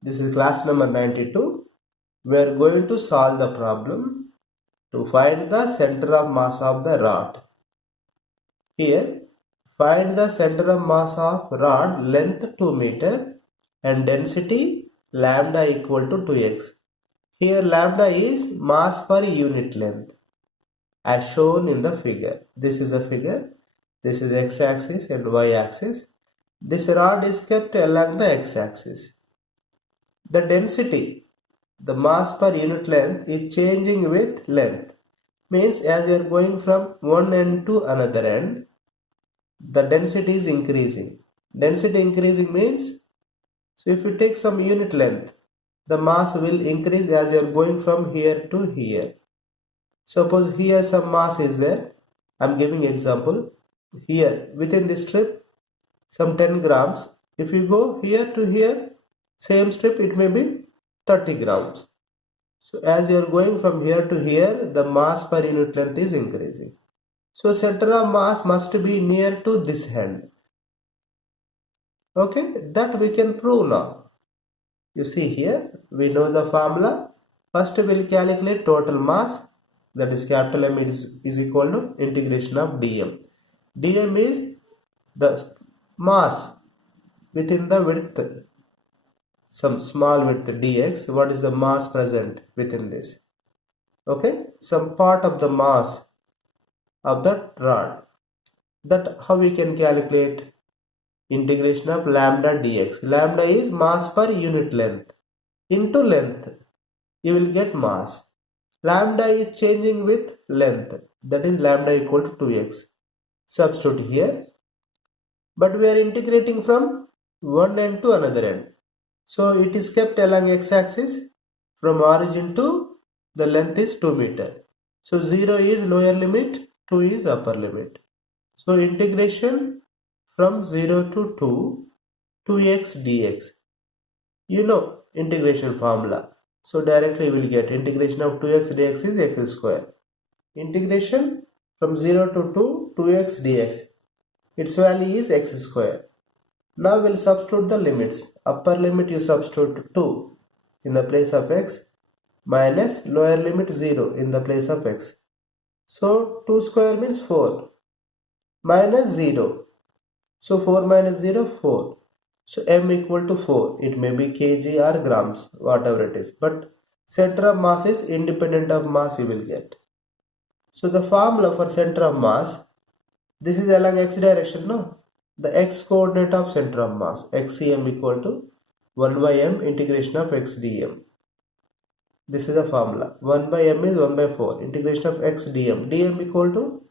This is class number 92. We are going to solve the problem to find the center of mass of the rod. Here, find the center of mass of rod length 2 meter and density lambda equal to 2x. Here lambda is mass per unit length as shown in the figure. This is the figure. This is x-axis and y-axis. This rod is kept along the x-axis. The density, the mass per unit length, is changing with length. Means as you are going from one end to another end, the density is increasing. Density increasing means, so if you take some unit length, the mass will increase as you are going from here to here. Suppose here some mass is there. I am giving example. Here within this strip some 10 grams. If you go here to here, same strip, it may be 30 grams. So as you are going from here to here, the mass per unit length is increasing. So center of mass must be near to this end. Okay, that we can prove now. You see here, we know the formula. First we will calculate total mass, that is capital M is equal to integration of dm. dm is the mass within the width, some small width dx. What is the mass present within this? Okay, some part of the mass of that rod. That how we can calculate integration of lambda dx. Lambda is mass per unit length into length. You will get mass. Lambda is changing with length. That is lambda equal to 2x. Substitute here. But we are integrating from one end to another end. So it is kept along x-axis. From origin to the length is 2 meter. So 0 is lower limit, 2 is upper limit. So integration from 0 to 2, 2x dx. You know integration formula. So directly we will get integration of 2x dx is x square. Integration from 0 to 2, 2x dx. Its value is x square. Now we will substitute the limits. Upper limit you substitute 2 in the place of x, minus lower limit 0 in the place of x. So 2 square means 4, minus 0. So 4 minus 0, 4. So m equal to 4. It may be kg or grams, whatever it is. But center of mass is independent of mass you will get. So the formula for center of mass, this is along x direction, no? The x coordinate of center of mass, xcm equal to 1 by m integration of x dm. This is the formula. 1 by m is 1 by 4. Integration of x dm. dm equal to,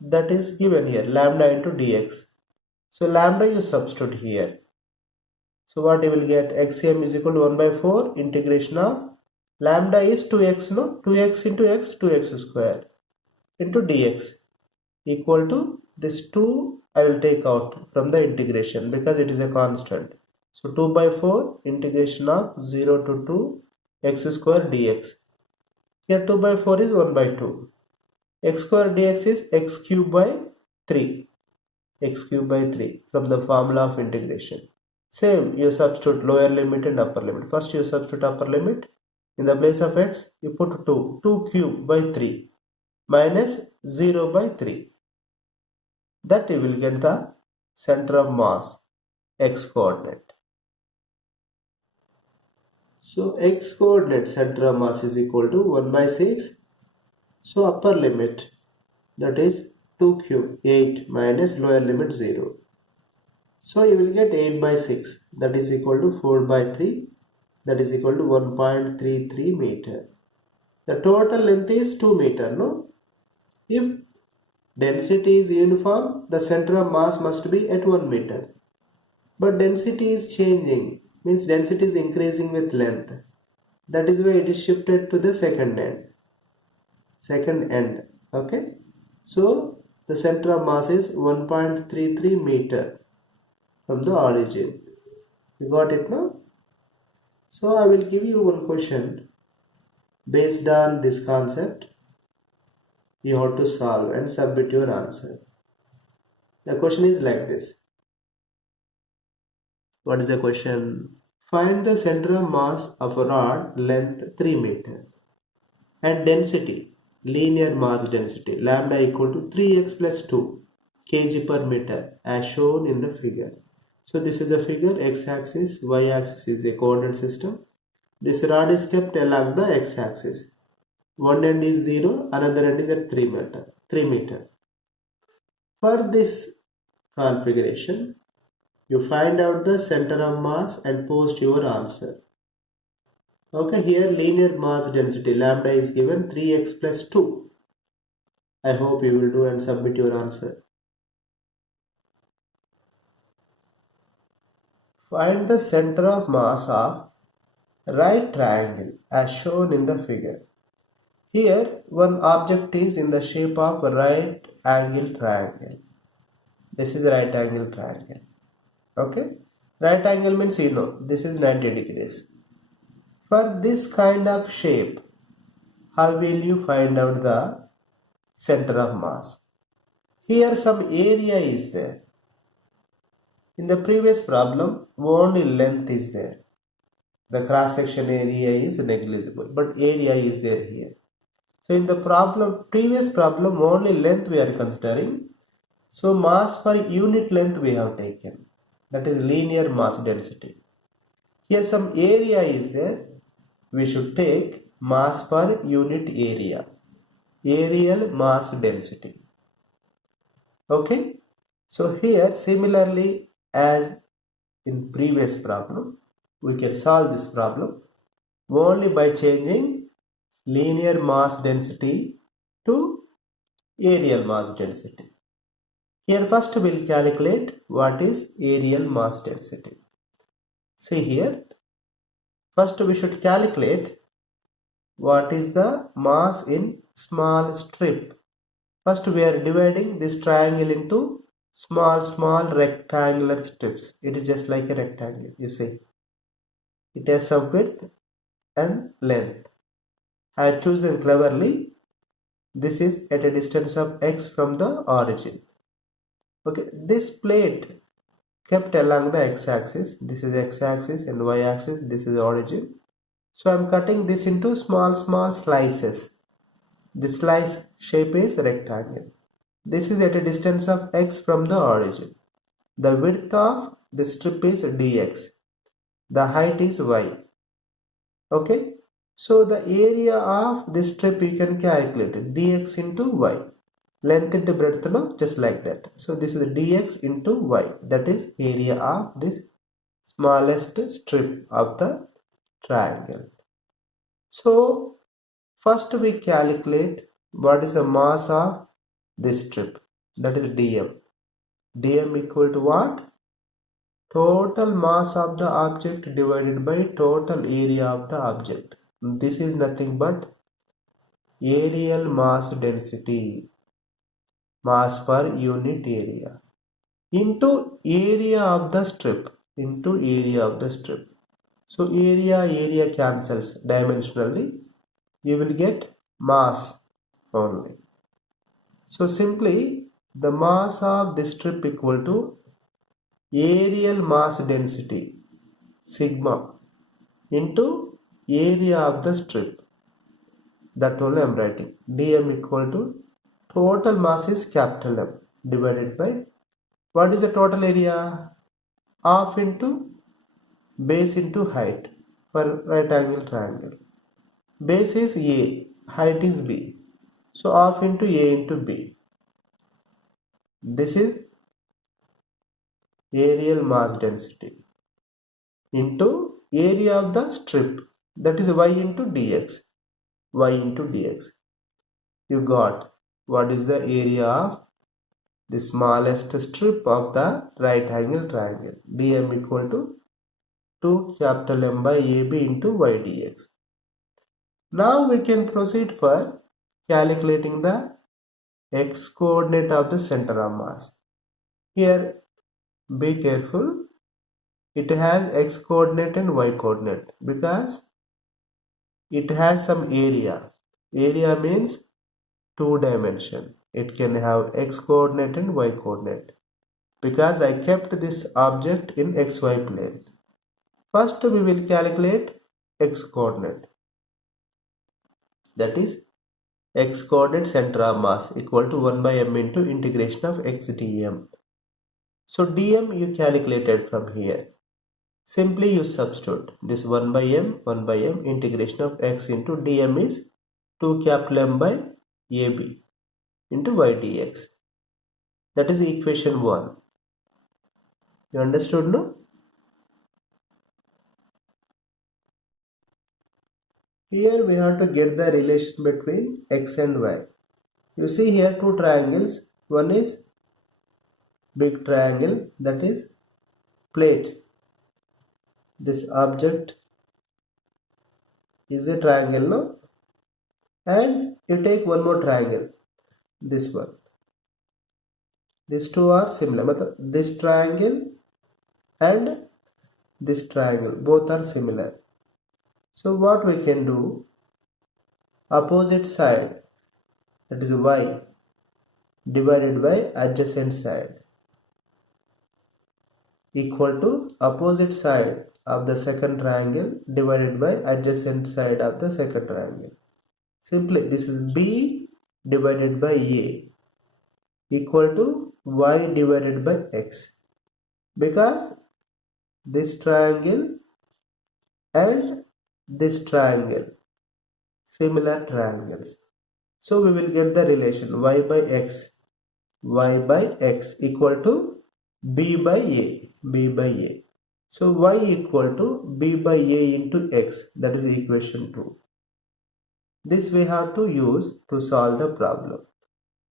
that is given here, lambda into dx. So lambda you substitute here. So what you will get, xm is equal to 1 by 4 integration of lambda is 2x, no? 2x into x, 2x square into dx equal to this 2 I will take out from the integration because it is a constant. So 2 by 4 integration of 0 to 2 x square dx. Here 2 by 4 is 1 by 2. X square dx is x cube by 3. X cube by 3 from the formula of integration. Same, you substitute lower limit and upper limit. First you substitute upper limit. In the place of x, you put 2. 2 cube by 3 minus 0 by 3. That you will get the center of mass, x coordinate. So x coordinate center of mass is equal to 1 by 6. So upper limit, that is 2 cube, 8 minus lower limit 0. So you will get 8 by 6, that is equal to 4 by 3, that is equal to 1.33 meter. The total length is 2 meter, no? If density is uniform, the center of mass must be at 1 meter. But density is changing, means density is increasing with length. That is why it is shifted to the second end. Okay. So the center of mass is 1.33 meter from the origin. You got it now? So I will give you one question based on this concept. You have to solve and submit your answer. The question is like this. What is the question? Find the center of mass of a rod length 3 meter and density, linear mass density, lambda equal to 3x plus 2 kg per meter as shown in the figure. So this is the figure, x-axis, y-axis is a coordinate system. This rod is kept along the x-axis. One end is 0, another end is at 3 meter. For this configuration, you find out the center of mass and post your answer. Okay, here linear mass density lambda is given 3x plus 2. I hope you will do and submit your answer. Find the center of mass of right triangle as shown in the figure. Here one object is in the shape of a right angle triangle. This is a right angle triangle. Okay, right angle means this is 90 degrees. For this kind of shape, how will you find out the center of mass? Here some area is there. In the previous problem, only length is there. The cross-section area is negligible, but area is there here. So in the previous problem, only length we are considering. So mass per unit length we have taken. That is linear mass density. Here some area is there. We should take mass per unit area. Areal mass density. Okay. So here similarly as in previous problem, we can solve this problem only by changing linear mass density to areal mass density. Here first we will calculate what is areal mass density. See here, first we should calculate what is the mass in small strip. First we are dividing this triangle into small rectangular strips. It is just like a rectangle, you see. It has some width and length. I have chosen cleverly. This is at a distance of x from the origin. Okay, this plate kept along the x-axis. This is x-axis and y-axis. This is origin. So I am cutting this into small slices. The slice shape is rectangle. This is at a distance of x from the origin. The width of the strip is dx. The height is y. Okay. So the area of this strip you can calculate dx into y. Length into breadth, no, just like that. So this is dx into y. That is area of this smallest strip of the triangle. So first we calculate what is the mass of this strip. That is dm. dm equal to what? Total mass of the object divided by total area of the object. This is nothing but areal mass density, mass per unit area, into area of the strip, So area cancels dimensionally. We will get mass only. So simply the mass of this strip equal to areal mass density sigma into area of the strip. That only I am writing. dm equal to total mass is capital M divided by what is the total area? Half into base into height for right angle triangle. Base is A, height is B. So half into A into B. This is areal mass density into area of the strip, that is y into dx. You got what is the area of the smallest strip of the right angle triangle. dm equal to 2 capital M by AB into y dx. Now we can proceed for calculating the x coordinate of the center of mass. Here be careful, it has x coordinate and y coordinate because it has some area. Area means 2 dimension. It can have x coordinate and y coordinate because I kept this object in xy plane. First we will calculate x coordinate, that is x coordinate center of mass equal to 1 by m into integration of x dm. So dm you calculated from here. Simply you substitute this 1 by m integration of x into dm is 2 capital M by AB into y dx. That is equation 1. You understood, no? Here we have to get the relation between x and y. You see here two triangles. One is big triangle, that is plate. This object is a triangle, no? And you take one more triangle, this one. These two are similar. This triangle and this triangle both are similar. So what we can do, opposite side, that is y, divided by adjacent side, equal to opposite side of the second triangle divided by adjacent side of the second triangle. Simply this is b divided by a equal to y divided by x, because this triangle and this triangle similar triangles. So we will get the relation y by x equal to b by a. So y equal to b by a into x, that is equation 2. This we have to use to solve the problem.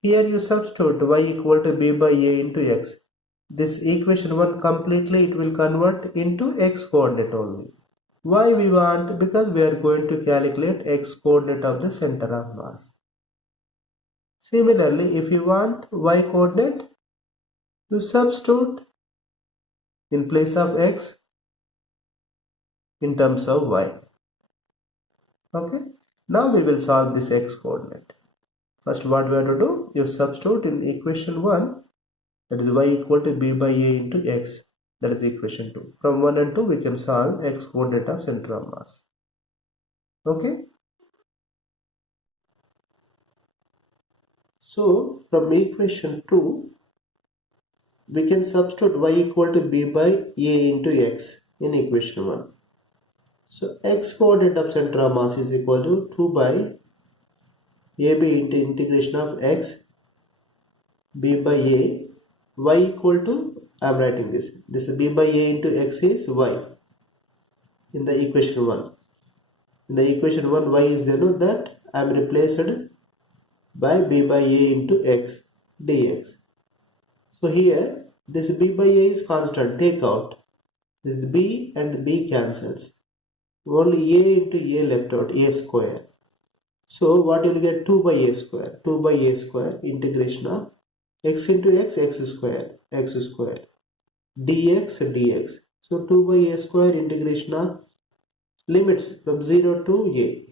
Here you substitute y equal to b by a into x. This equation 1 completely it will convert into x coordinate only. Why we want? Because we are going to calculate x coordinate of the center of mass. Similarly, if you want y coordinate, you substitute in place of x in terms of y. Okay. Now we will solve this x coordinate. First what we have to do, you substitute in equation 1, that is y equal to b by a into x, that is equation 2. From 1 and 2 we can solve x coordinate of center of mass. Okay. So from equation 2 we can substitute y equal to b by a into x in equation 1. So x coordinate of center of mass is equal to 2 by ab into integration of x b by a, y equal to, I am writing this b by a into x is y in the equation 1. In the equation 1 y is there, no, that I am replaced by b by a into x dx. So here this b by a is constant, take out. This b and b cancels. Only a into a left out, a square. So what you will get, 2 by a square. 2 by a square integration of x into x square dx dx. So 2 by a square integration of limits from 0 to a.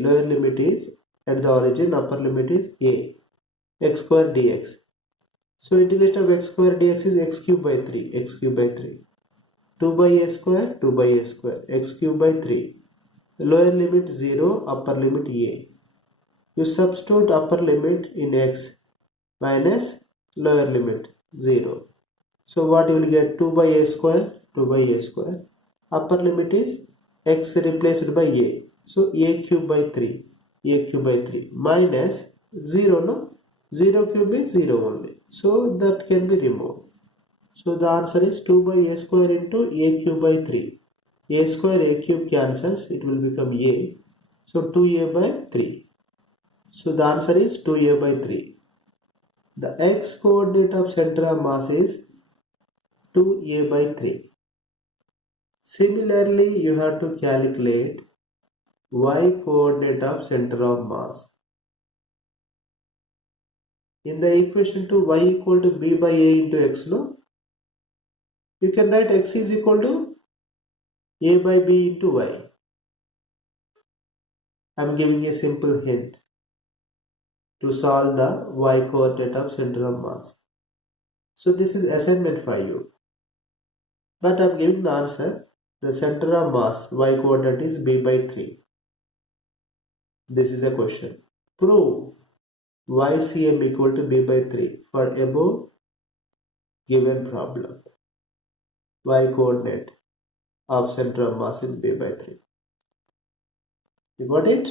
Lower limit is at the origin, upper limit is a. X square dx. So integration of x square dx is x cube by 3. 2 by a square, x cube by 3. Lower limit 0, upper limit a. You substitute upper limit in x minus lower limit 0. So what you will get, 2 by a square. Upper limit is x replaced by a. So a cube by 3. Minus 0, no? 0 cube is 0 only. So that can be removed. So the answer is 2 by a square into a cube by 3. A square, a cube cancels, it will become a. So 2a by 3. So the answer is 2a by 3. The x coordinate of center of mass is 2a by 3. Similarly, you have to calculate y coordinate of center of mass. In the equation 2, y equal to b by a into x, no? You can write x is equal to a by b into y. I am giving a simple hint to solve the y coordinate of center of mass. So this is assignment for you. But I'm giving the answer. The center of mass y coordinate is b by 3. This is a question. Prove ycm equal to b by 3 for above given problem. Y coordinate of center of mass is b by 3. You got it?